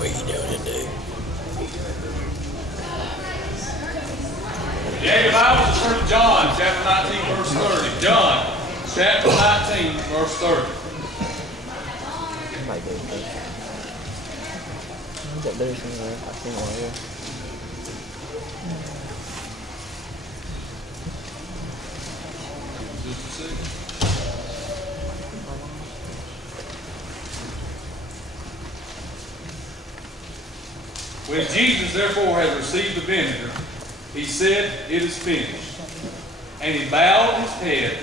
Way down in there. Yeah, your Bible, turn to John, chapter 19, verse 30. John, chapter 19, verse 30. Might be. Get there somewhere. I think one here. Just a second. When Jesus therefore had received the vinegar, he said, "It is finished." And he bowed his head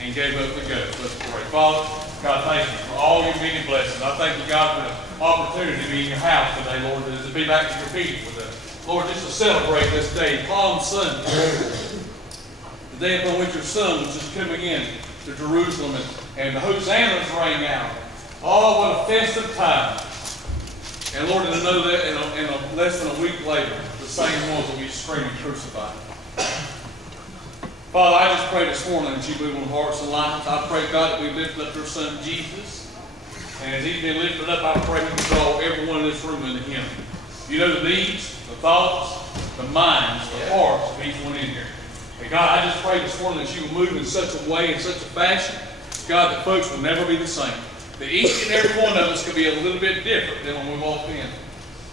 and gave up the ghost. Let's pray. Father, God, thank you for all your many blessings. I thank you, God, for the opportunity to be in your house today, Lord, to be back to your people with us. Lord, just to celebrate this day, Palm Sunday, the day upon which your Son was just coming in to Jerusalem and the hosannas rang out. Oh, what a festive time. And Lord, to know that in a less than a week later, the same ones will be screaming crucified. Father, I just pray this morning that you move on hearts and lives. I pray, God, that we lift up your Son, Jesus. And as he's been lifted up, I pray you can draw everyone in this room into him. You know the needs, the thoughts, the minds, the hearts of each one in here. And God, I just pray this morning that you will move in such a way, in such a fashion, God, that folks will never be the same. That each and every one of us could be a little bit different than when we walk in.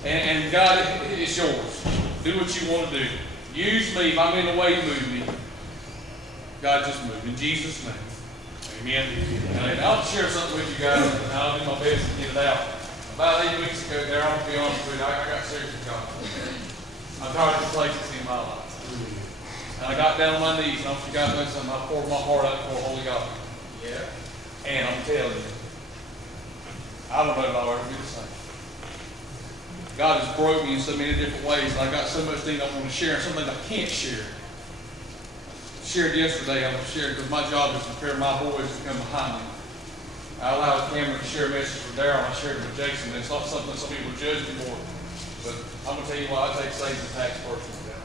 And God, it's yours. Do what you want to do. Use me. If I'm in the way, move me. God, just move. In Jesus' name. Amen. And I'll share something with you guys, and I'll do my best to get it out. About 8 weeks ago there, I'm going to be honest with you, I got serious with God. I'm tired of places in my life. And I got down on my knees, and I forgot to do something. I poured my heart out before Holy God. Yeah. And I'm telling you, I don't know if I'll ever be the same. God has broke me in so many different ways, and I got so much things I want to share, and some things I can't share. Shared yesterday, I'm going to share because my job is to prepare my boys to come behind me. I allowed Cameron to share a message with Darryl, and I shared it with Jason. It's not something that some people judge me for, but I'm going to tell you why I take savings tax personally.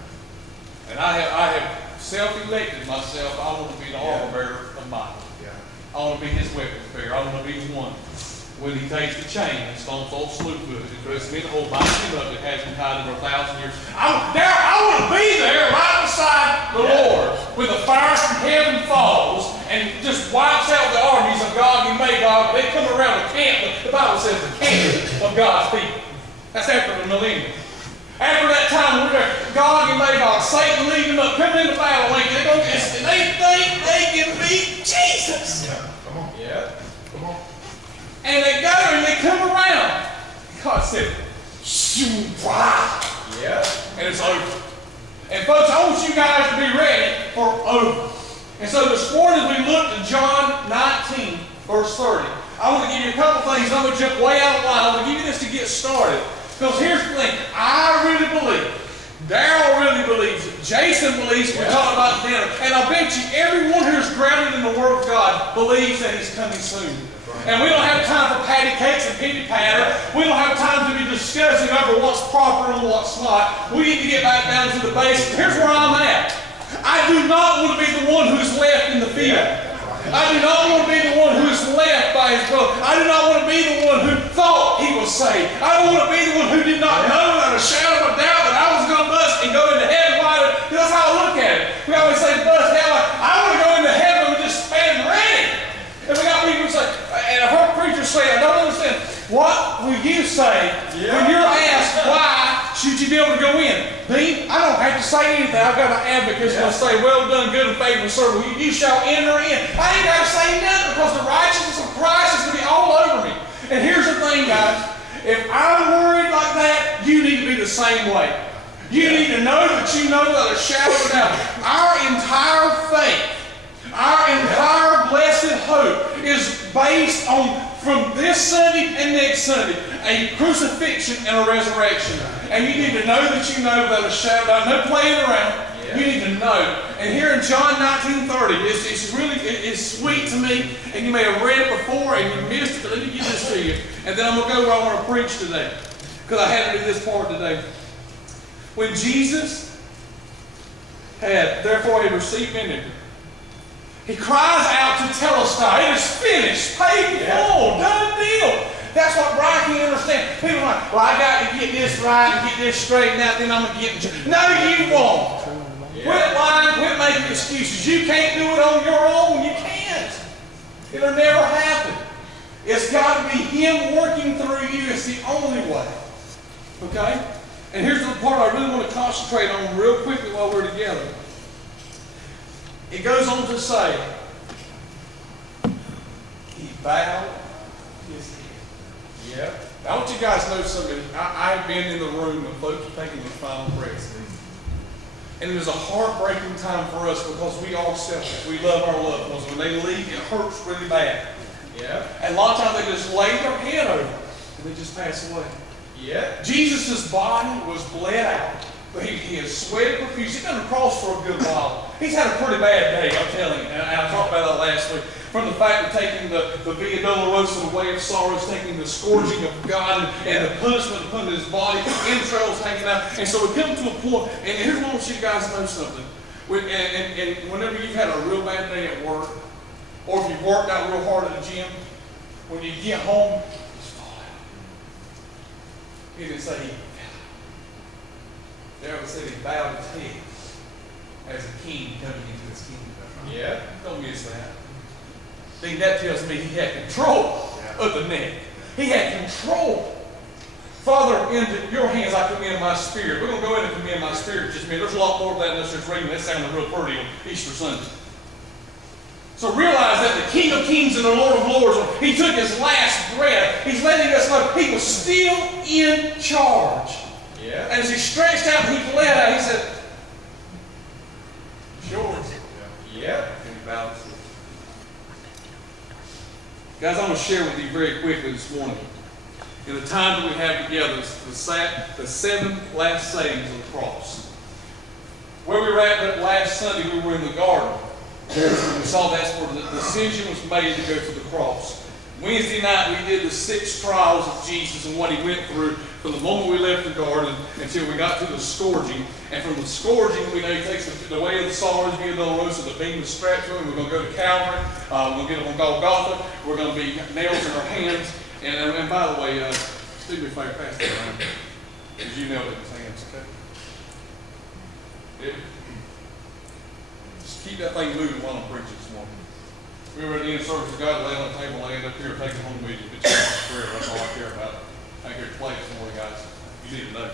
And I have self-elected myself. I want to be the armor bearer of mine. I want to be his weapons bearer. I want to be the one. When he takes the chain and stomps off Slewfoot and throws him in the hole, binds him up, that has been tied for 1,000 years. I want to be there right beside the Lord when the fire from heaven falls and just wipes out the armies of God and Magog. They come around the camp, the Bible says the camp of God's people. That's after the millennium. After that time, we're there, Gog and Magog, Satan leading them up, coming into battle, and they think they can beat Jesus. Yeah, come on. Yeah, come on. And they go and they come around. God said, shoo, yeah, and it's over. And folks, I want you guys to be ready for over. And so this morning we looked at John 19, verse 30. I want to give you a couple things. I'm going to jump way out of line. I want to give you this to get started. Because here's the thing. I really believe, Darryl really believes it, Jason believes it. We're talking about dinner. And I bet you everyone who is grounded in the Word of God believes that He's coming soon. And we don't have time for patty cakes and pity patter. We don't have time to be discussing over what's proper and what's not. We need to get back down to the basics. Here's where I'm at. I do not want to be the one who's left in the field. I do not want to be the one who is left by his brother. I do not want to be the one who thought he was saved. I don't want to be the one who did not know without a shadow of a doubt that I was going to bust and go into heaven. Why? That's how I look at it. We always say, bust hell. I want to go into heaven and just stand ready. And we got people who say, and I've heard preachers say, I don't understand. What will you say when you're asked why should you be able to go in? Dean, I don't have to say anything. I've got an advocate who's going to say, well done, good and faithful servant. You shall enter in. I ain't got to say nothing because the righteousness of Christ is going to be all over me. And here's the thing, guys. If I'm worried like that, you need to be the same way. You need to know that you know without a shadow of a doubt. Our entire faith, our entire blessed hope is based on, from this Sunday and next Sunday, a crucifixion and a resurrection. And you need to know that you know without a shadow of a doubt. No playing around. Yeah. You need to know. And here in John 19:30, it's sweet to me, and you may have read it before and you missed it, but let me give this to you. And then I'm going to go where I want to preach today, because I had to do this part today. When Jesus had, therefore, he received vinegar, He cries out to Telestai, it is finished, paid in full, done deal. That's what Brian can't understand. People are like, well, I got to get this right and get this straightened out, then I'm going to get in church. No, you won't. Quit lying, quit making excuses. You can't do it on your own. You can't. It'll never happen. It's got to be Him working through you. It's the only way. Okay? And here's the part I really want to concentrate on real quickly while we're together. It goes on to say, He bowed His head. Yeah. I want you guys to know something. I've been in the room when folks are taking their final breaths. And it is a heartbreaking time for us because we are selfish. We love our loved ones. When they leave, it hurts really bad. Yeah. And a lot of times they just lay their head over and they just pass away. Yeah. Jesus' body was bled out. But he has sweated profusely. He's been on the cross for a good while. He's had a pretty bad day, I'm telling you. And I talked about that last week. From the fact of taking the Via Dolorosa, the way of sorrows, taking the scourging of God and the punishment upon His body, entrails hanging out. And so we come to a point, and here's what I want you guys to know something. And whenever you've had a real bad day at work, or if you've worked out real hard at the gym, when you get home, you just fall out. He didn't say He fell. There it said He bowed His head as a king coming into His kingdom. Yeah. Don't miss that. I think that tells me He had control of the neck. He had control. Father, into your hands I commend my spirit. We're going to go in and commend my spirit just a minute. There's a lot more of that in this reading. That sounded real pretty on Easter Sunday. So realize that the King of Kings and the Lord of Lords, when He took His last breath, He's letting us know He was still in charge. Yeah. And as He stretched out and He bled out, He said, sure. Yeah. And He bowed His head. Guys, I'm going to share with you very quickly this morning. In the time that we have together, the 7 last sayings of the cross. Where we were at that last Sunday, we were in the garden. We saw that's where the decision was made to go to the cross. Wednesday night, we did the 6 trials of Jesus and what He went through from the moment we left the garden until we got to the scourging. And from the scourging, we know He takes the way of the sorrows, Via Dolorosa, the beam is strapped to Him. We're going to go to Calvary. We're going to get Him on Golgotha. We're going to be nails in our hands. And by the way, do me a favor, pass that around. Because you nailed it in His hands, okay? Yeah. Just keep that thing moving while I'm preaching this morning. We were at the end of service of God, laying on the table, laying up here, taking home with you. It's prayer. That's all I care about. I care to play this morning, guys. You need to know.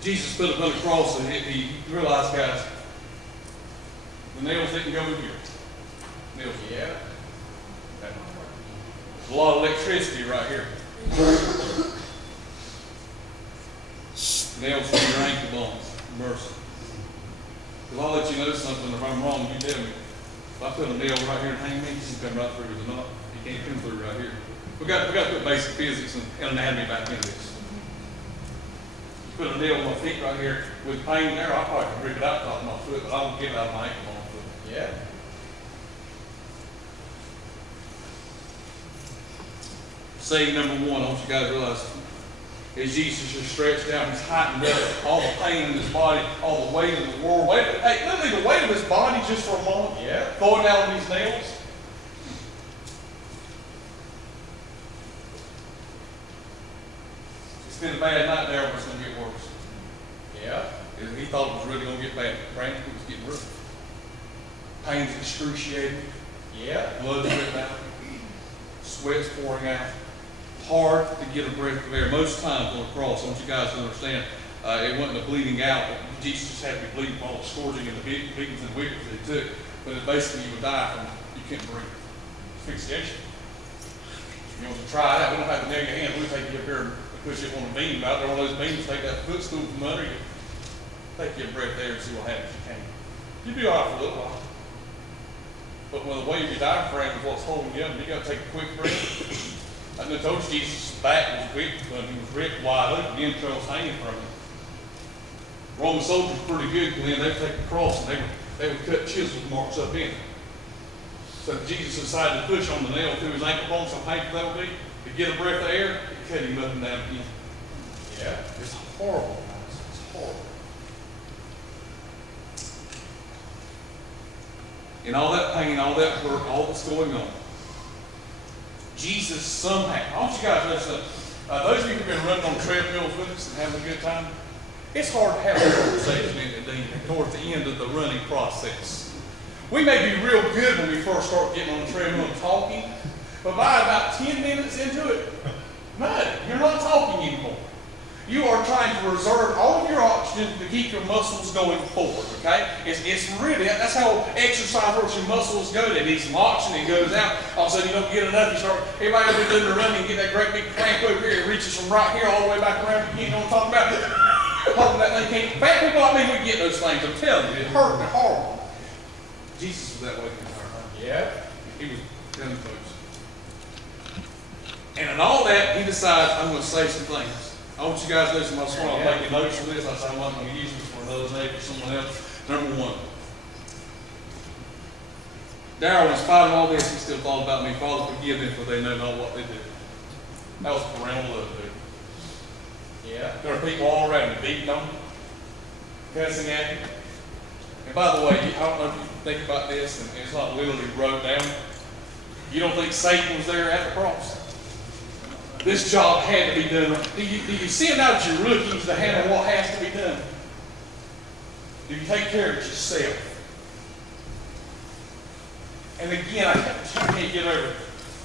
Jesus put upon the cross and He realized, guys, the nails didn't go in here. Nails, yeah. There's a lot of electricity right here. Nails from your ankle bones. Mercy. Because I'll let you know something. If I'm wrong, you tell me. If I put a nail right here and hang me, he can come right through with a knot. He can't come through right here. We got to put basic physics and anatomy back into this. Put a nail on my feet right here with pain there, I probably can rip it out off my foot, but I won't get it out of my ankle bone foot. Yeah. Saying number 1, I want you guys to realize, as Jesus is stretched out, He's heightened up all the pain in His body, all the weight of the world. Hey, literally the weight of His body just for a moment. Yeah. Going down on these nails. It's been a bad night there, but it's going to get worse. Yeah. He thought it was really going to get bad. Frankly, it was getting worse. Pain's excruciating. Yeah. Blood's dripping out. Sweat's pouring out. Hard to get a breath of air. Most times on the cross, I want you guys to understand, it wasn't a bleeding out. Jesus just had to be bleeding from all the scourging and the beatings and whippings that He took. But it basically, you would die from, you couldn't breathe. Asphyxiation. You want to try it out, we don't have to nail your hand. We'll take you up here and push it on a beam. Out there, one of those beams, take that footstool from under you. Take your breath there and see what happens. You can. You'll be all right for a little while. But when the weight of your diaphragm is what's holding you up, you got to take a quick breath. I told you Jesus' back was whipped when He was ripped wide open, the entrails hanging from Him. Roman soldiers were pretty good because then they would take the cross and they would cut chisel marks up in it. So Jesus decided to push on the nail through His ankle bones, how painful that would be, to get a breath of air, it cut Him up and down again. Yeah. It's horrible, guys. It's horrible. and all that pain, all that hurt, all that's going on, Jesus somehow, I want you guys to listen. Those of you who've been running on treadmills with us and having a good time, it's hard to have a conversation towards the end of the running process. We may be real good when we first start getting on the treadmill and talking, but by about 10 minutes into it, no, you're not talking anymore. You are trying to reserve all of your oxygen to keep your muscles going forward, okay? It's really, that's how exercise works. Your muscles go, they need some oxygen, it goes out. All of a sudden you don't get enough, you start, everybody will be doing the running and get that great big cramp over here. It reaches from right here all the way back around. You know what I'm talking about? Holding that thing, can't. Fat people like me, we get those things. I'm telling you, it hurt me horrible. Jesus was that way. Yeah. He was young folks. And in all that, he decides, I'm going to say some things. I want you guys to listen. I just want to make notes for this. I said I'm not going to use this for another day for someone else. Number one. Darrell, in spite of all this, he still thought about me. Father, forgive them, for they know not what they do. That was parental love, dude. Yeah. There are people all around you beating on you, cussing at you. And by the way, I don't know if you think about this, and it's not literally wrote down. You don't think Satan was there at the cross? This job had to be done. Do you send out your rookies to handle what has to be done? Do you take care of it yourself? And again, I can't get over it.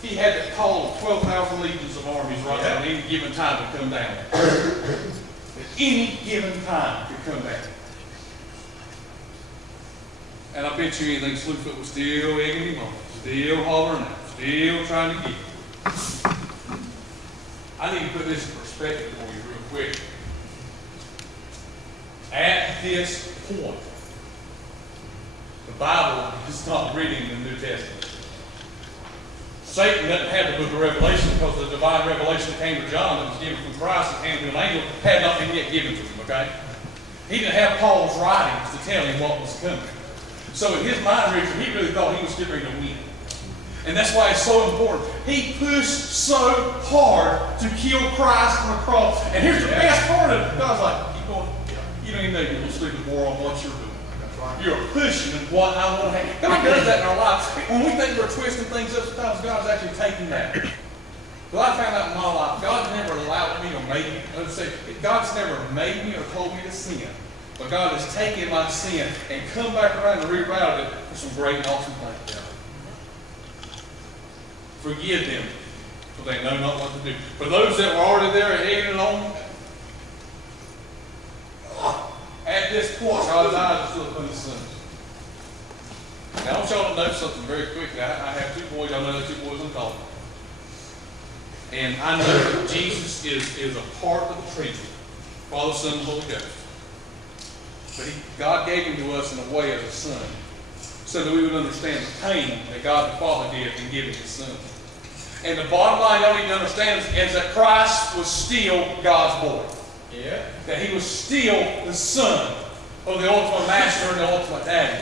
He had to call 12,000 legions of armies right now at any given time to come down. At any given time to come down. And I bet you anything, Slewfoot was still egging him on, still hollering out, still trying to get him. I need to put this in perspective for you real quick. At this point, the Bible is not reading the New Testament. Satan doesn't have the book of Revelation because the divine revelation that came to John that was given from Christ and handed to an angel had not been yet given to him, okay? He didn't have Paul's writings to tell him what was coming. So in his mind, Richard, he really thought he was getting ready to win. And that's why it's so important. He pushed so hard to kill Christ on the cross. And here's the best part of it. God's like, keep going. You don't even know you're stupid war on what you're doing. That's right. You're pushing what I want to have. God does that in our lives. When we think we're twisting things up, sometimes God's actually taking that. Well, I found out in my life, God never allowed me or made me. God's never made me or told me to sin. But God has taken my sin and come back around and rerouted it for some great and awesome things. Forgive them, for they know not what to do. For those that were already there egging it on, at this point, God's eyes are still upon his sons. Now, I want y'all to know something very quickly. I have two boys. I know those two boys I'm talking. And I know that Jesus is a part of the Trinity, Father, Son, and Holy Ghost. But God gave him to us in a way as a son, so that we would understand the pain that God the Father did in giving his son. And the bottom line y'all need to understand is that Christ was still God's boy. Yeah. That he was still the son of the ultimate master and the ultimate daddy.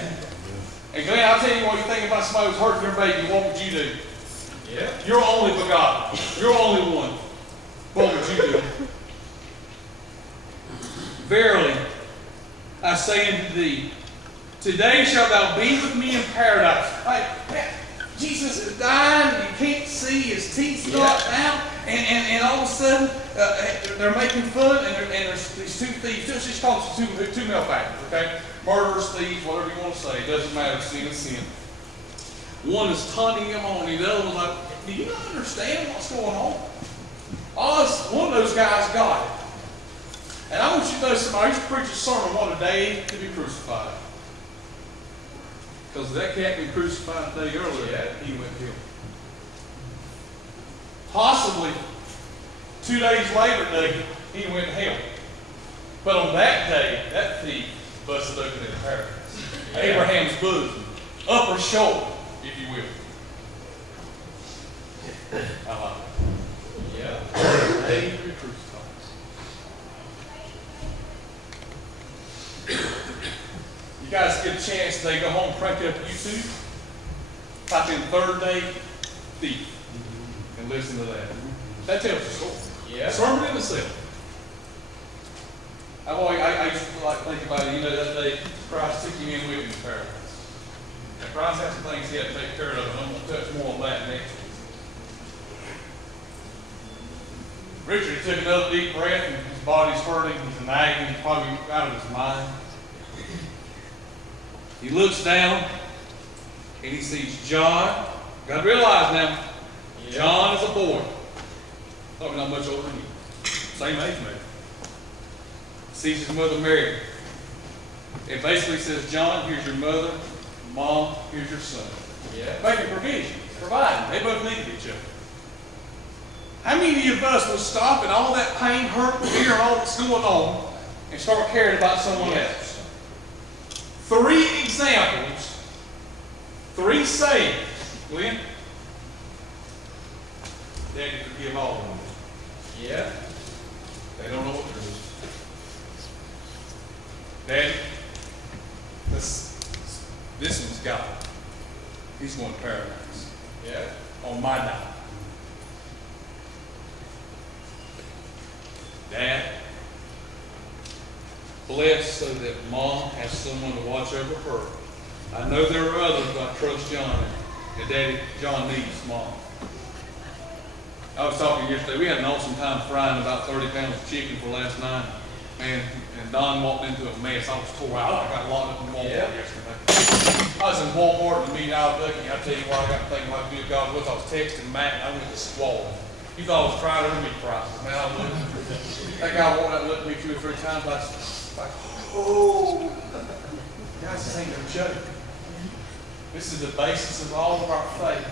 And Glenn, I'll tell you what, you think about somebody who's hurting your baby, what would you do? Yeah. You're only begotten. You're only one. What would you do? Verily, I say unto thee, today shalt thou be with me in paradise. Like, man, Jesus is dying, you can't see, his teeth's knocked out, and all of a sudden, they're making fun, and there's these two thieves, just call them two malefactors, okay? Murderers, thieves, whatever you want to say, it doesn't matter, sin is sin. One is taunting him on, and the other one's like, do you not understand what's going on? One of those guys got it. And I want you to know something. I used to preach a sermon, what a day to be crucified. Because that cat been crucified a day earlier, he went killed. Possibly 2 days later, he went to hell. But on that day, that thief busted open in paradise. Yeah. Abraham's bosom, upper shoulder, if you will. I like it. Yeah. Day to be crucified. You guys get a chance today, go home, crank up YouTube, type in third day thief, and listen to that. That tells the story. Yeah. Sermon in itself. I used to like think about it, you know, that day Christ took him in with him in paradise. And Christ had some things he had to take care of, and I'm going to touch more on that next week. Richard took another deep breath, and his body's hurting, he's in agony, he's probably out of his mind. He looks down, and he sees John. You got to realize now, John is a boy. Probably not much older than you. Same age, maybe. Sees his mother Mary. It basically says, John, here's your mother. Mom, here's your son. Yeah. Making provision, providing. They both needed each other. How many of us will stop and all that pain, hurt, fear, and all that's going on and start caring about someone else? 3 examples, 3 sayings. Glenn? Daddy, forgive all of them. Yeah. They don't know what they're doing. Daddy, this one's God. He's going to paradise. Yeah. On my dime. Dad, blessed so that Mom has someone to watch over her. I know there are others, but I trust John. And Daddy, John needs Mom. I was talking yesterday, we had an awesome time frying about 30 pounds of chicken for last night. And Don walked into a mess. I was tore out. I got locked up in Walmart yesterday. I was in Walmart in the meat aisle ducking. I tell you what, I got thinking how good God was. I was texting Matt and I went to squall. He thought I was trying to meat prices. Man, I looked. That guy walked out and looked at me 2 or 3 times. I was like, oh. Guys, this ain't no joke. This is the basis of all of our faith.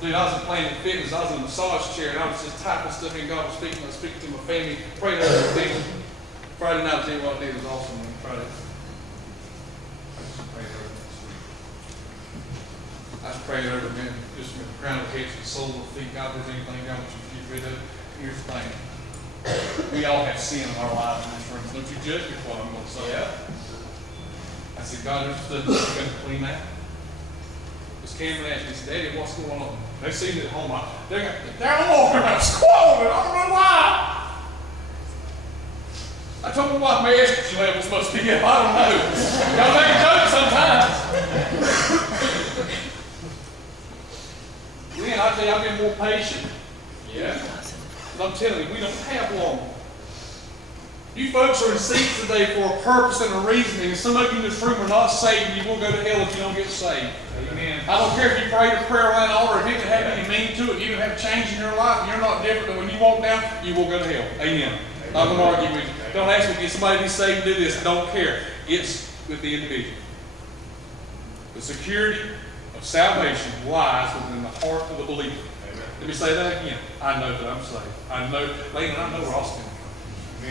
Dude, I was in Planet Fitness. I was in a massage chair and I was just typing stuff in. God was speaking. I was speaking to my family, praying over things. Friday night, I'll tell you what I did was awesome on Friday. I just prayed over man, just from the crown of the head to the sole of the feet. God, if there's anything I want you to get rid of, here's the thing. We all have sin in our lives in this room. Don't you judge me for what I'm going to say. I said, God, there's stuff you're going to clean out. This Cameron asked me, he said, Daddy, what's going on? They see me at home. They're all over and squalling. I don't know why. I told my wife, my estrogen levels must be up. I don't know. Y'all make a joke sometimes. Glenn, I tell you, I've been more patient. Yeah. But I'm telling you, we don't have long. You folks are in seats today for a purpose and a reason, and some of you in this room are not saved, and you will go to hell if you don't get saved. Amen. I don't care if you prayed a prayer line altar, if it can have any meaning to it, you can have change in your life, and you're not different, but when you walk down, you will go to hell. Amen. I'm going to argue with you. Don't ask me, get somebody to be saved to do this. I don't care. It's with the individual. The security of salvation lies within the heart of the believer. Amen. Let me say that again. I know that I'm saved. I know, Layton, I know where I'll stand.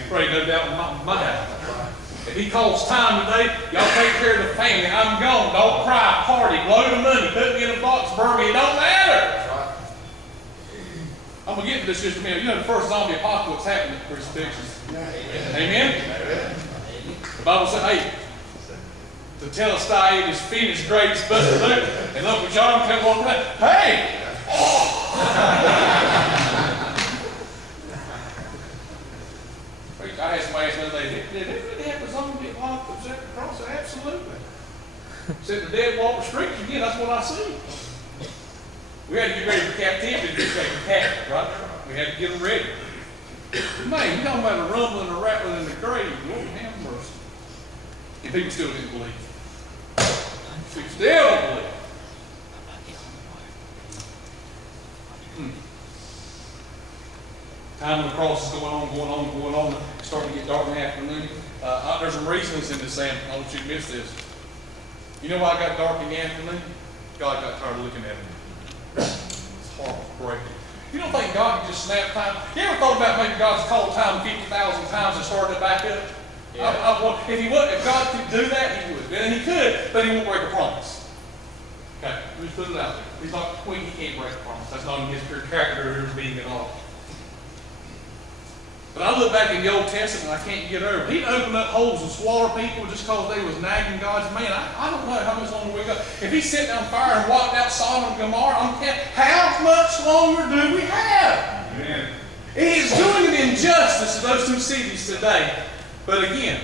Pray no doubt in my heart. If he calls time today, y'all take care of the family. I'm gone. Don't cry, party, blow the money, put me in a box, burn me. It don't matter. I'm going to get into this just a minute. You know the first zombie apocalypse happened at the crucifixion. Amen? The Bible said, hey, the Telestai is finished, great, busted loot. And Uncle John kept walking around. Hey! I had somebody ask the other day, did it really have a zombie apocalypse at the cross? Absolutely. Said the dead walk the streets again. That's what I see. We had to get ready for captivity to take the captive, right? We had to get them ready. Man, you're talking about a rumbling and a rattling in the grave. Lord have mercy. And people still didn't believe. People still don't believe. Time of the cross is going on. It's starting to get dark in the afternoon. There's some reasons in this sample. I don't want you to miss this. You know why it got dark in the afternoon? God got tired of looking at it. It's horrible, breaking. You don't think God can just snap time? You ever thought about maybe God's called time 50,000 times and started it back up? Yeah. If God could do that, he would. And he could, but he won't break a promise. Okay, let's put it out there. He's not the queen, he can't break a promise. That's not in his character or his being at all. But I look back in the Old Testament and I can't get over it. He'd open up holes and swallow people just because they was nagging God's man. I don't know how much longer we got. If he set down fire and walked out Sodom and Gomorrah, how much longer do we have? Amen. He is doing an injustice to those two cities today. But again,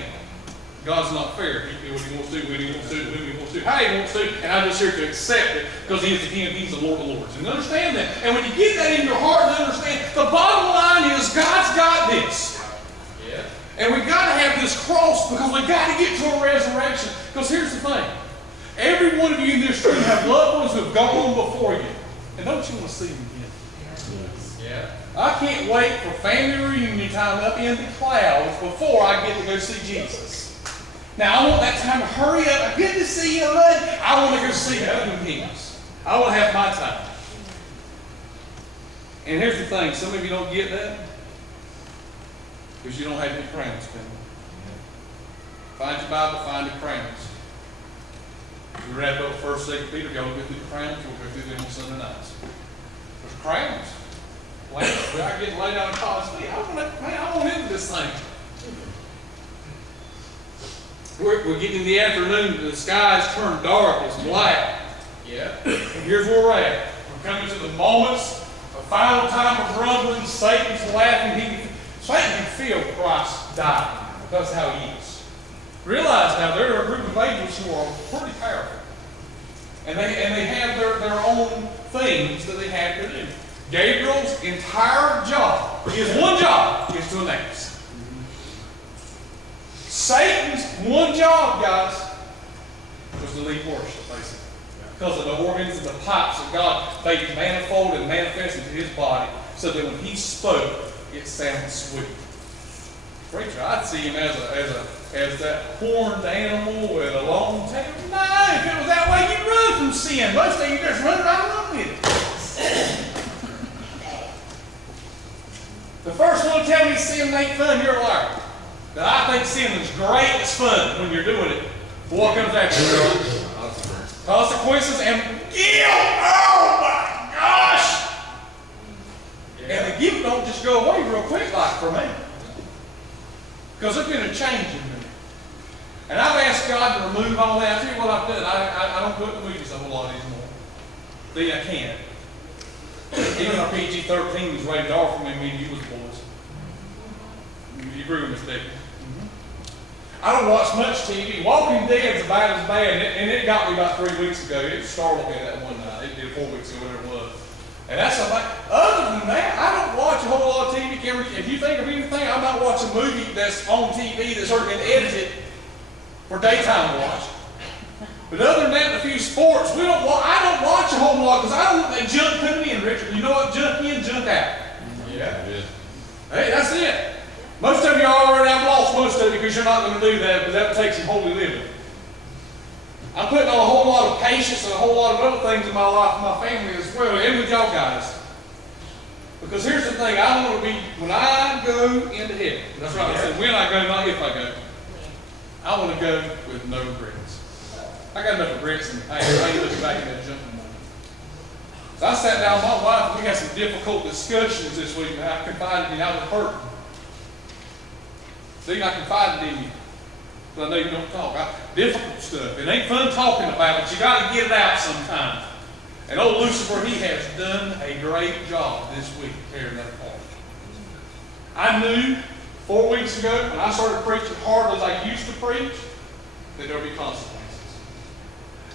God's not fair. He can do what he wants to, when he wants to, when he wants to, how he wants to, and I'm just here to accept it because he is the King, he's the Lord of Lords. And understand that. And when you get that in your heart and understand, the bottom line is God's got this. Yeah. And we've got to have this cross because we've got to get to a resurrection. Because here's the thing. Every one of you in this room have loved ones who have gone before you. And don't you want to see them again? Yeah. I can't wait for family reunion time up in the clouds before I get to go see Jesus. Now, I want that time to hurry up. Good to see you, bud. I want to go see other kings. I want to have my time. And here's the thing. Some of you don't get that because you don't have any crowns coming. Find your Bible, find the crowns. We wrap up 1st, 2nd Peter. Y'all go through the crowns. We'll go through them on Sunday nights. There's crowns. When I get laid down in college, I want into this thing. We're getting in the afternoon. The skies turn dark. It's black. Yeah. And here's where we're at. We're coming to the moments of final time of rumbling. Satan's laughing. Satan can feel Christ dying. That's how he is. Realize now there are a group of angels who are pretty powerful. And they have their own things that they have to do. Gabriel's entire job, his one job, is to announce. Satan's one job, guys, was to lead worship, basically. Because of the organs and the pipes that God made manifold and manifested into his body, so that when he spoke, it sounded sweet. Preacher, I'd see him as that horned animal with a long tail. No, if it was that way, you'd run from sin. Most of you just run right along with it. The first one to tell me sin ain't fun, you're a liar. Now, I think sin is great, it's fun when you're doing it. But what comes after it? Consequences and guilt. Oh my gosh! Yeah. And the guilt don't just go away real quick like for me. Because there's been a change in me. And I've asked God to remove all that. I'll tell you what I've done. I don't go to the movies a whole lot anymore. See, I can't. Even our PG-13 was rated R for me and you was boys. You agree with me, Steve? I don't watch much TV. Walking Dead's about as bad, and it got me about 3 weeks ago. It startled me that one night. It did 4 weeks ago, whatever it was. And that's about, other than that, I don't watch a whole lot of TV. If you think of anything, I might watch a movie that's on TV that's already been edited for daytime watch. But other than that, a few sports, I don't watch a whole lot because I don't want that junk coming in, Richard. You know what? Junk in, junk out. Yeah. Hey, that's it. Most of you already have lost most of you because you're not going to do that, but that would take some holy living. I'm putting on a whole lot of patience and a whole lot of other things in my life and my family as well, and with y'all guys. Because here's the thing, I want to be, when I go into heaven, that's right, I said when I go, not if I go. I want to go with no regrets. I got enough regrets in the past. I ain't looking back at that junk no more. So I sat down with my wife and we had some difficult discussions this week, and I confided in you. I was hurting. See, I confided in you. But I know you don't talk. Difficult stuff. It ain't fun talking about it, but you got to get it out sometime. And old Lucifer, he has done a great job this week tearing that apart. I knew 4 weeks ago when I started preaching hard as I used to preach that there would be consequences.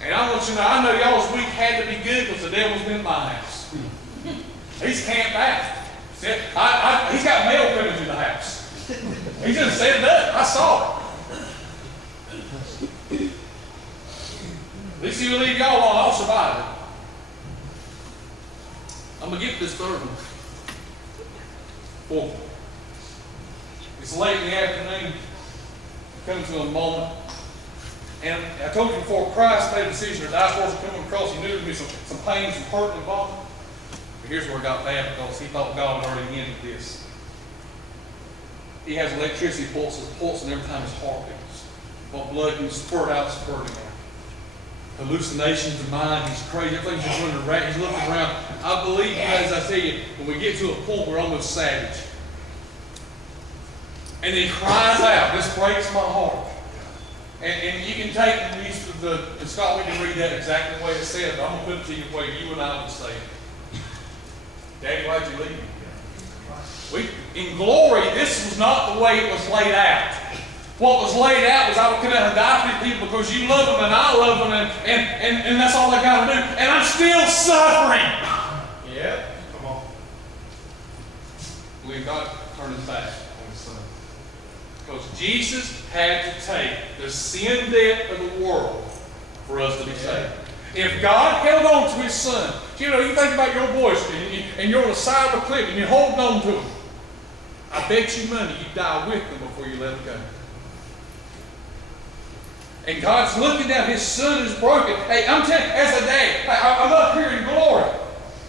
And I want you to know, I know y'all's week had to be good because the devil's been in my house. He's camped out. He's got mail coming to the house. He just set it up. I saw it. At least he'll leave y'all alone. I'll survive it. I'm going to get this third one. Fourth. It's late in the afternoon. Coming to a moment. And I told you before, Christ made a decision to die for us, coming across. He knew there would be some pain, some hurt involved. But here's where it got bad because he thought God had already ended this. He has electricity pulsing every time his heart beats. Well, blood can spurt out, spurting out. Hallucinations of mind, he's crazy, everything's just running around, he's looking around. I believe, as I tell you, when we get to a point we're almost savage. And he cries out, this breaks my heart. And you can take and Scott, we can read that exactly the way it said, but I'm going to put it to you the way you and I would say it. Daddy, why'd you leave me? In glory, this was not the way it was laid out. What was laid out was I would come out and die for these people because you love them and I love them and that's all I got to do. And I'm still suffering. Yeah. Come on. When God turned his back on his son. Because Jesus had to take the sin debt of the world for us to be saved. If God held on to his son, you think about your boys and you're on the side of a cliff and you're holding on to them. I bet you money you die with them before you let them go. And God's looking down, his son is broken. Hey, I'm telling you, as a dad, I'm up here in glory.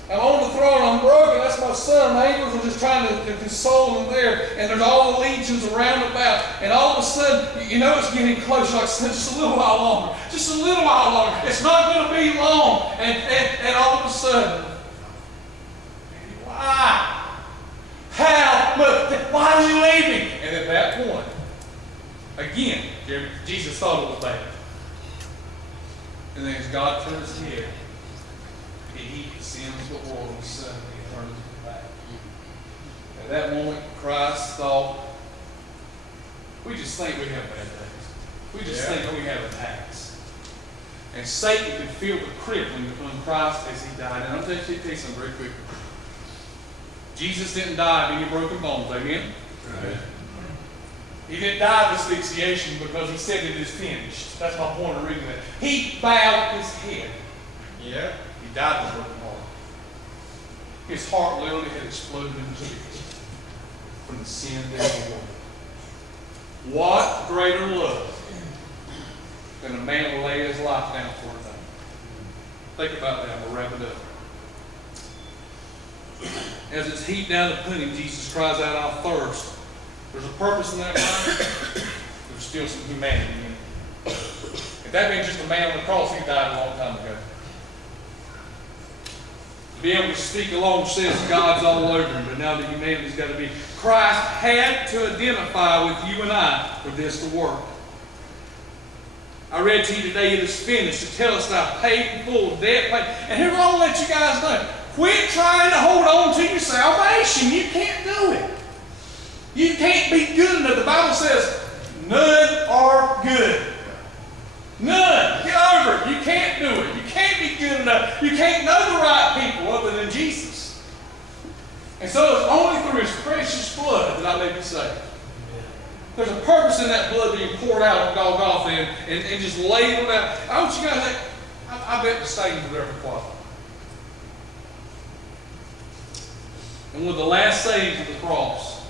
I'm on the throne, I'm broken. That's my son. My angels are just trying to console him there. And there's all the legions around about. And all of a sudden, it's getting close. Like, just a little while longer. Just a little while longer. It's not going to be long. And all of a sudden, why? How? Look, why are you leaving? And at that point, again, Jesus thought it was bad. And then as God turned his head, he heaped the sins of the world on his son, and he turned his back. At that moment, Christ thought, we just think we have bad days. We just think we have attacks. And Satan could feel the crippling upon Christ as he died. And I'm going to tell you something very quickly. Jesus didn't die of any broken bones. Amen? Right. He didn't die of asphyxiation because he said it is finished. That's my point of reading that. He bowed his head. Yeah. He died with a broken heart. His heart literally had exploded into tears from the sin that he wore. What greater love than a man will lay his life down for a thing? Think about that. We'll wrap it up. As it's heaped down upon him, Jesus cries out, "I thirst." There's a purpose in that line. There's still some humanity in it. If that means just a man on the cross, he died a long time ago. To be able to speak along says God's all over him, but now the humanity's got to be. Christ had to identify with you and I for this to work. I read to you today, it is finished. To tell us that I paid in full, debt paid. And here I want to let you guys know. Quit trying to hold on to your salvation. You can't do it. You can't be good enough. The Bible says, none are good. None. Get over it. You can't do it. You can't be good enough. You can't know the right people other than Jesus. And so it's only through his precious blood that I may be saved. There's a purpose in that blood being poured out on Golgotha and just ladled out. I want you guys to think, I bet the stains were there for quite. And one of the last sayings of the cross,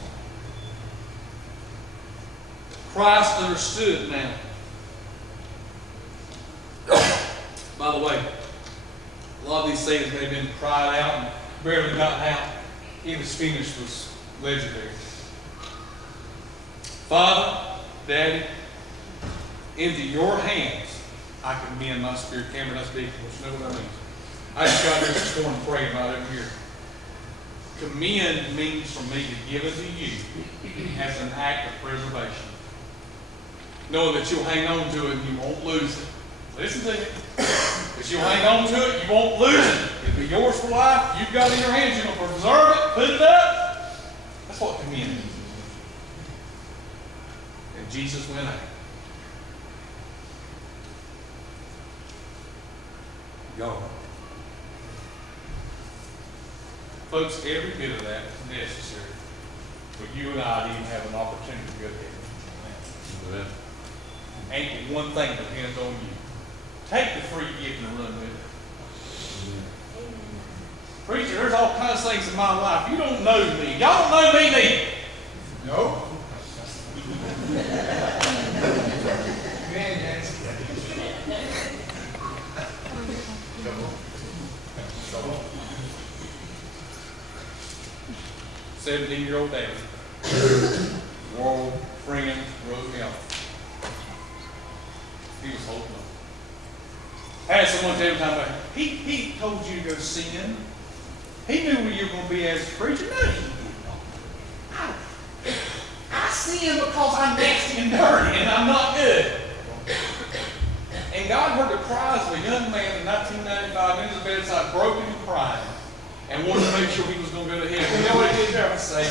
Christ understood now. By the way, a lot of these sayings may have been cried out and barely gotten out. It was finished was legendary. Father, Daddy, into your hands I commend my spirit. Cameron, that's deep. You know what that means? I just got here this morning praying right over here. Commend means for me to give it to you as an act of preservation. Knowing that you'll hang on to it and you won't lose it. Listen to me. If you'll hang on to it, you won't lose it. It'll be yours for life. You've got it in your hands. You're going to preserve it, put it up. That's what commend means. And Jesus went out. Gone. Folks, every bit of that is necessary for you and I to even have an opportunity to go to heaven. Ain't one thing depends on you. Take the free gift and run with it. Preacher, there's all kinds of things in my life. You don't know me. Y'all don't know me neither. No. Come on. 17-year-old daddy. World friend wrote me off. He was holding on. I had someone tell me time he told you to go sin. He knew where you were going to be as a preacher. No, he didn't. I sin because I'm nasty and dirty and I'm not good. And God heard the cries of a young man in 1995 in his bedside, broken and crying, and wanted to make sure he was going to go to heaven. You know what he did there? I say,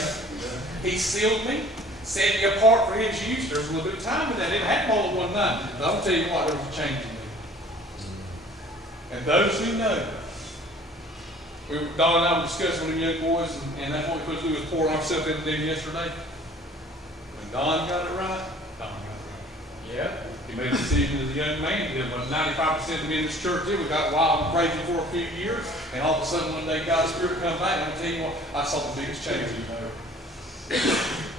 he sealed me. set me apart for his use. There was a little bit of time in that. It didn't happen all at one night. But I'm going to tell you what, there was a change in me. And those who know, Don and I were discussing with the young boys, and that's what we're supposed to do, was pour ourselves into them yesterday. When Don got it right, Don got it right. Yeah. He made a decision as a young man. He did what 95% of men in this church did. We got wild and crazy for a few years, and all of a sudden one day God's Spirit come back, and I'm telling you what, I saw the biggest change in him.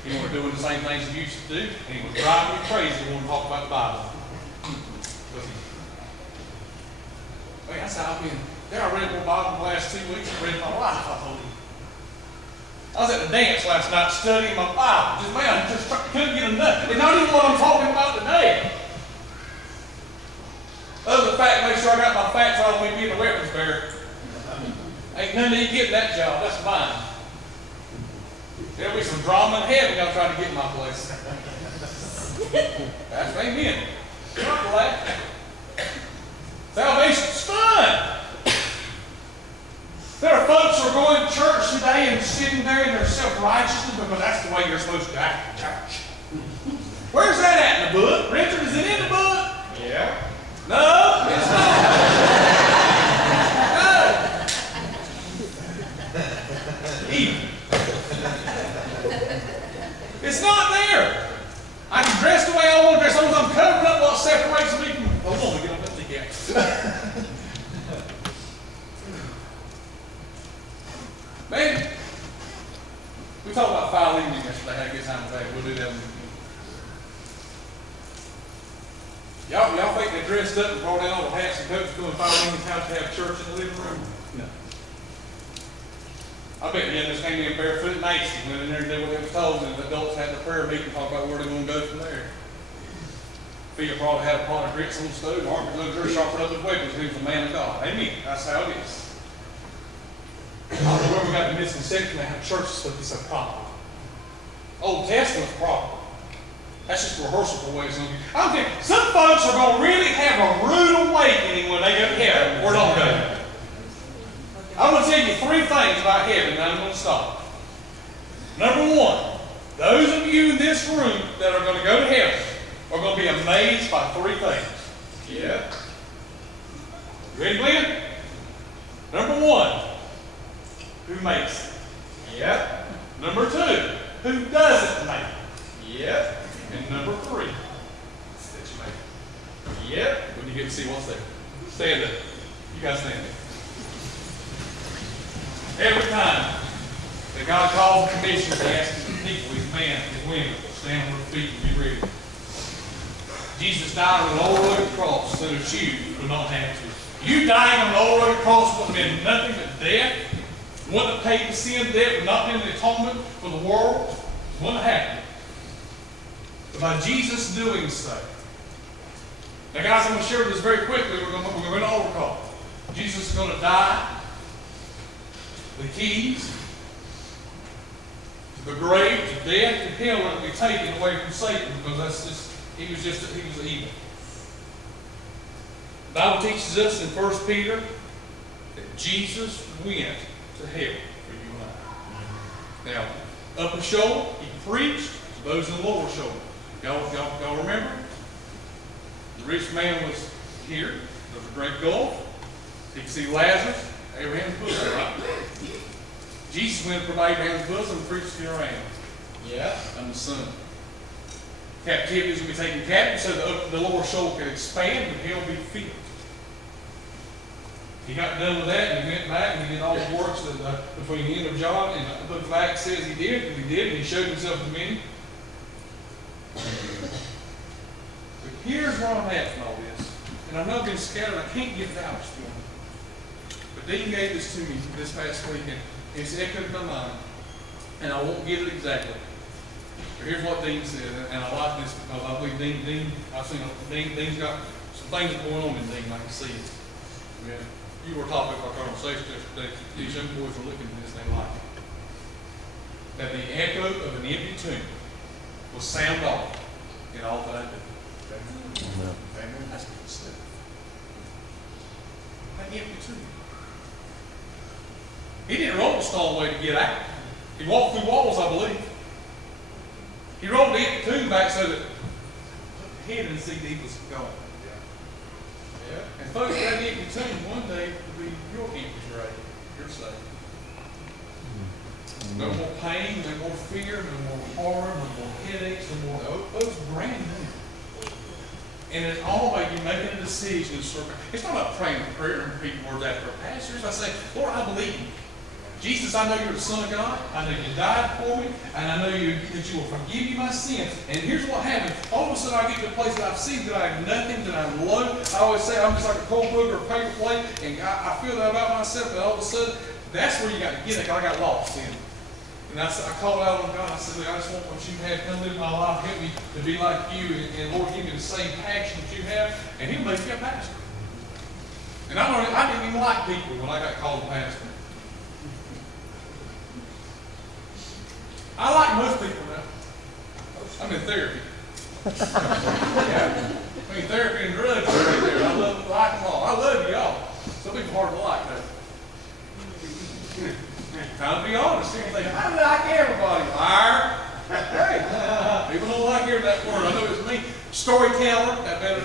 He was doing the same things he used to do, and he was driving me crazy when we talk about the Bible. Hey, that's how I've been. There, I read more Bible in the last 2 weeks than I read in my life, I told you. I was at the dance last night studying my Bible. Just, man, just couldn't get enough. It's not even what I'm talking about today. Other than the fact, make sure I got my facts right when we get the weapons bearer. Ain't none of you getting that job. That's mine. There'll be some drama in heaven y'all trying to get in my place. That's amen. I'm glad. Salvation's fun. There are folks who are going to church today and sitting there in their self-righteousness because that's the way you're supposed to act in church. Where's that at in the book? Richard, is it in the book? Yeah. No, it's not. No. Even. It's not there. I can dress the way I want to dress, as long as I'm covering up what separates me from. Hold on, get on that again. Man, we talked about Philemon yesterday. Had a good time today. We'll do that one. Y'all think they dressed up and brought in all the hats and coats to go in Philemon's house to have church in the living room? No. I bet the youngest came in barefoot and nasty, went in there and did what they was told, and the adults had their prayer meeting and talk about where they're going to go from there. Peter probably had a pot of grits on the stove, Mark looked there, sharpened up his weapons, he was a man of God. Amen. That's how it is. I don't know where we got the misconception that how church is supposed to be so proper. Old Testament's proper. That's just rehearsal for ways on you. I'm telling you, some folks are going to really have a rude awakening when they go to heaven, or don't go. I'm going to tell you 3 things about heaven, and I'm going to stop. Number 1, those of you in this room that are going to go to heaven are going to be amazed by 3 things. Yeah. Ready, Glenn? Number 1, who makes it? Yep. Number 2, who doesn't make it? Yep. And number 3, that you make it. Yep. When you get to see what's there. Stand up. You guys stand up. Every time that God calls a commission, He asks His people, His men, His women, to stand on their feet and be ready. Jesus died on an old rugged cross so that you would not have to. You dying on an old rugged cross would have been nothing but death. Wouldn't have paid the sin debt, would not have been the atonement for the world. Wouldn't have happened. But by Jesus doing so. Now guys, I'm going to share this very quickly. We're going to altar call. Jesus is going to die. The keys to the grave, to death, to hell are to be taken away from Satan because he was evil. The Bible teaches us in 1 Peter that Jesus went to hell for you and I. Now, up the shoulder, He preached to those in the lower shoulder. Y'all remember? The rich man was here. There was a great gulf. You can see Lazarus. Abraham's bosom, right? Jesus went from Abraham's bosom and preached to Abraham. Yeah, I'm the son. Captivity is going to be taken captive so the lower shoulder can expand and hell be filled. He got done with that and he went back and he did all the works that, between the end of John and the book of Acts says he did, and he did, and he showed himself to many. But here's where I'm at in all this. And I know I've been scattered, I can't get it out this morning. But Dean gave this to me this past week, and it's echoed in my mind, and I won't get it exactly. But here's what Dean said, and I like this because I believe Dean's got some things going on in Dean, I can see it. Yeah. You were topic of our conversation yesterday. These young boys are looking at this and they like it. That the echo of an empty tomb will sound off in all that I do. Amen. That's good stuff. An empty tomb. He didn't roll the stone away to get out. He walked through walls, I believe. He rolled the empty tomb back so that hidden CD was gone. Yeah. And folks, that empty tomb one day will be your empty grave, your sake. No more pain, no more fear, no more horror, no more headaches, no more. Those brand new. And it's all about you making a decision to serve. It's not about praying a prayer and repeating words after a pastor. It's about saying, Lord, I believe you. Jesus, I know you're the Son of God. I know you died for me. And I know that you will forgive me my sins. And here's what happened. All of a sudden I get to a place that I've seen that I have nothing, that I'm low. I always say I'm just like a cold book or a paper plate. And I feel that about myself. And all of a sudden, that's where you got to get it. I got lost in it. And I called out on God. I said, I just want what you have. Come live my life. Help me to be like you. And Lord, give me the same passion that you have. And He'll make me a pastor. And I didn't even like people when I got called a pastor. I like most people now. I'm in therapy. Yeah. I mean, therapy and drugs are right there. I love them all. I love you all. Some people hard to like, though. Time to be honest. People think, I like everybody. Liar. Hey, people don't like hearing that word. I know it's me. Storyteller. That better.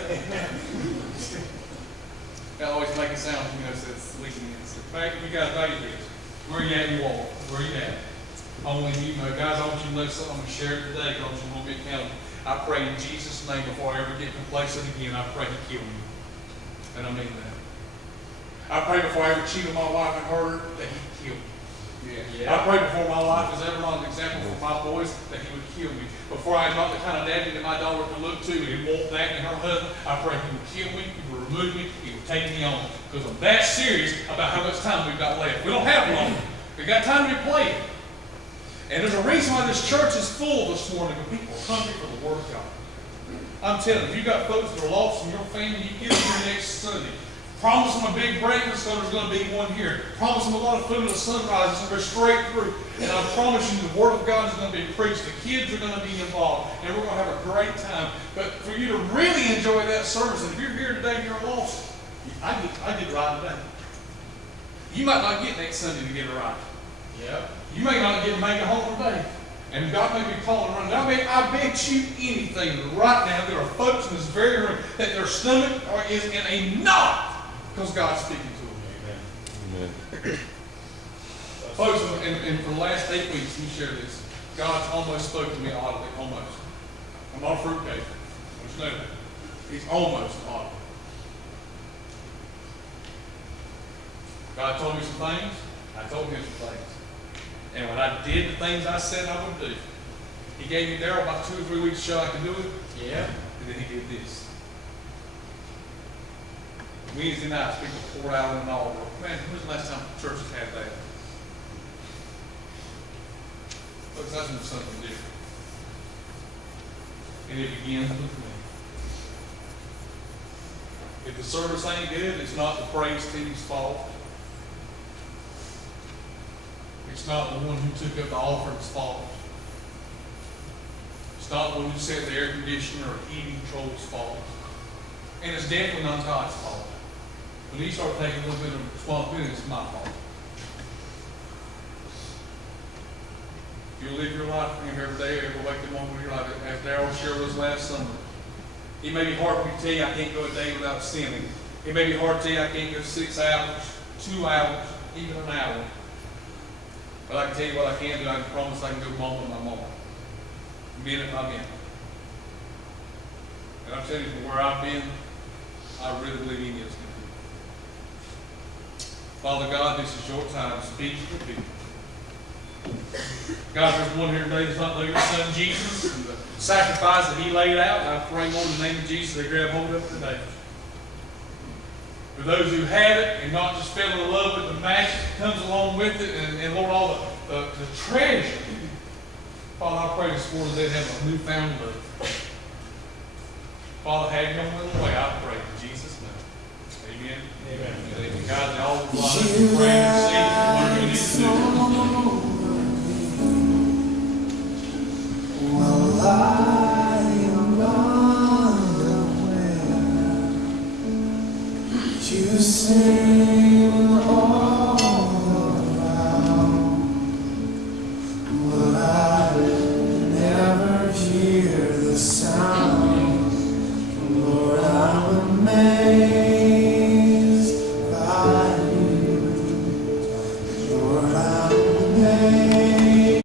That always make it sound, it's leaking in. In fact, if you guys value this, where you at, you are. Where you at? Only you know. Guys, I want you to know something. I'm going to share it today because I'm going to be accountable. I pray in Jesus' name before I ever get complacent again, I pray He kill me. And I mean that. I pray before I ever cheat on my wife and hurt her, that He'd kill me. Yeah. I pray before my life is ever an example for my boys, that He would kill me. Before I'm not the kind of daddy that my daughter can look to and want that in her husband, I pray He would kill me, He would remove me, He would take me on. Because I'm that serious about how much time we've got left. We don't have long. We've got time to be playing. And there's a reason why this church is full this morning of people hungry for the Word of God. I'm telling you, if you've got folks that are lost in your family, you get them here next Sunday. Promise them a big breakfast, so there's going to be one here. Promise them a lot of food at sunrise, and go straight through. And I promise you, the Word of God is going to be preached. The kids are going to be involved, and we're going to have a great time. But for you to really enjoy that service, and if you're here today and you're lost, I get right today. You might not get next Sunday to get it right. Yeah. You may not get to make it home today. And God may be calling around. I bet you anything right now there are folks in this very room that their stomach is in a knot because God's speaking to them. Amen. Folks, and for the last 8 weeks, let me share this. God's almost spoken to me audibly. Almost. I'm not a fruitcake. I just know that. He's almost audible. God told me some things. I told Him some things. And when I did the things I said I would do, He gave me Daryl about 2 or 3 weeks to show I could do it. Yeah. And then He did this. Wednesday nights, people pour out on an altar. Man, when's the last time churches had that? Folks, that's something different. And it begins with me. If the service ain't good, it's not the praise team's fault. It's not the one who took up the offering's fault. It's not the one who set the air conditioner or heating control's fault. And it's definitely not God's fault. When you start taking a little bit of responsibility, it's my fault. If you live your life in here every day, every waking moment of your life, as Daryl shared with us last summer, it may be hard for me to tell you I can't go a day without sinning. It may be hard to tell you I can't go 6 hours, 2 hours, even an hour. But I can tell you what I can do. I can promise I can go moment by moment, minute by minute. And I'm telling you, from where I've been, I really believe He is good. Father God, this is your time. Speak to the people. God, there's one here today that's not know your Son Jesus and the sacrifice that He laid out. And I pray, Lord, in the name of Jesus, they grab hold of it today. For those who have it and not just fell in love with the magic that comes along with it, and Lord, all the treasure. Father, I pray this morning they'd have a newfound love. Father, have your will way, I pray in Jesus' name. Amen. Amen. Amen. God, they all pray and see what we need to do. Well, I am unaware you sing all around, but I never hear. Lord, I'm